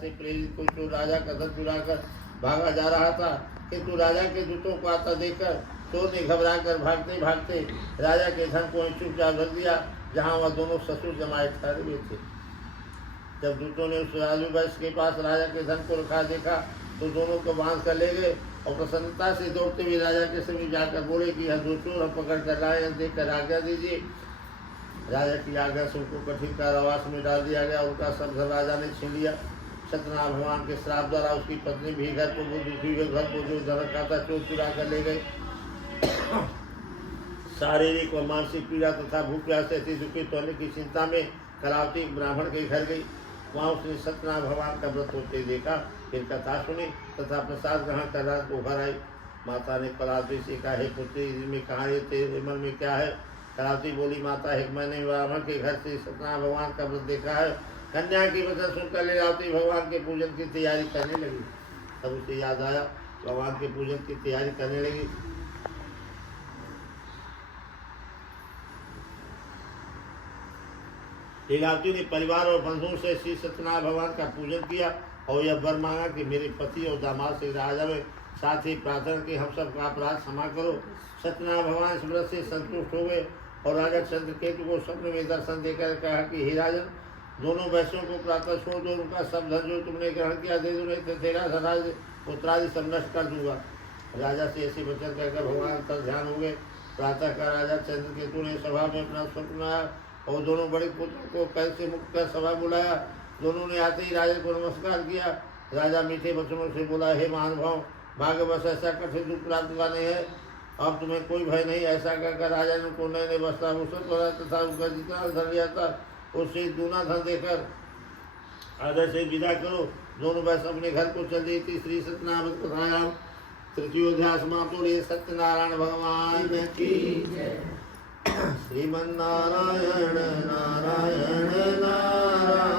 से प्रेरित कोई चोर राजा का धन चुरा कर भागा जा रहा था, किंतु राजा के दूतों को आता देखकर चोर ने घबरा कर भागते भागते राजा के धन को चुपचाप रख दिया जहाँ वह दोनों ससुर जमाए ठहरे हुए थे। जब दूतों ने उस राजू वैश्य के पास राजा के धन को रखा देखा तो दोनों को बांध कर ले गए और प्रसन्नता से दौड़ते हुए राजा के समीप जाकर बोले कि यह दो चोर हम पकड़ कर लाए हैं, देखकर आज्ञा दीजिए। राजा की आज्ञा से उनको कठिन कारावास में डाल दिया गया। उनका सब धन राजा ने छीन लिया। सत्यनारायण भगवान के श्राप द्वारा उसकी पत्नी भी घर को दुखी हुए घर को जो धन रखा था चोर चुरा कर ले गए। शारीरिक और मानसिक पीड़ा तथा भूख प्यास से अति दुखित होने की चिंता में कलावती ब्राह्मण के घर गई। वहाँ उसने सत्यनारायण भगवान का व्रत होते देखा, फिर कथा सुनी तथा प्रसाद ग्रहण कर रात को घर आई। माता ने कलावती से कहा, हे पुत्री, इसमें कहाँ ये तेरे मन में क्या है? कलावती बोली, माता, एक मैंने ब्राह्मण के घर से सत्यनारायण भगवान का व्रत देखा है। कन्या की वचन सुनकर लीलावती भगवान के पूजन की तैयारी करने लगी। तब उसे याद आया, भगवान के पूजन की तैयारी करने लगी। लीलावती ने परिवार और बंधुओं से श्री सत्यनारायण भगवान का पूजन किया और यह वर मांगा कि मेरे पति और दामाद से राजा में, साथ ही प्रार्थना की हम सब का अपराध क्षमा करो। सत्यनारायण भगवान इस व्रत से संतुष्ट हो गए और राजा चंद्रकेतु को स्वप्न में दर्शन देकर कहा कि हे राजन, दोनों वैश्यों को प्रातः छोड़ दो, उनका सब धन जो तुमने ग्रहण किया दे दो, नहीं तो तेरा धनाज पुत्रादि सब नष्ट कर दूंगा। राजा से ऐसे वचन कहकर भगवान तक ध्यान हो गए। प्रातः का राजा चंद्रकेतु ने सभा में अपना स्वप्न आया और दोनों बड़े पुत्रों को कैद से मुक्त कर सभा बुलाया। दोनों ने आते ही राजा को नमस्कार किया। राजा मीठे वचनों से बोला, हे महानुभाव, भाग्यवश ऐसा कठिन दुख प्राप्त हुआ नहीं है, अब तुम्हें कोई भय नहीं। ऐसा कहकर राजा ने उनको नए नए वस्त्राभूषण बनाया तथा उनका जितना धन लिया था उससे दूना धन देकर आदर से विदा करो। दोनों वैश्य अपने घर को चल रही थी। श्री सत्यनारायण कथायाम तृतीयोध्याय समाप्तो। सत्यनारायण भगवान की जय। श्रीमन्नारायण नारायण नारायण।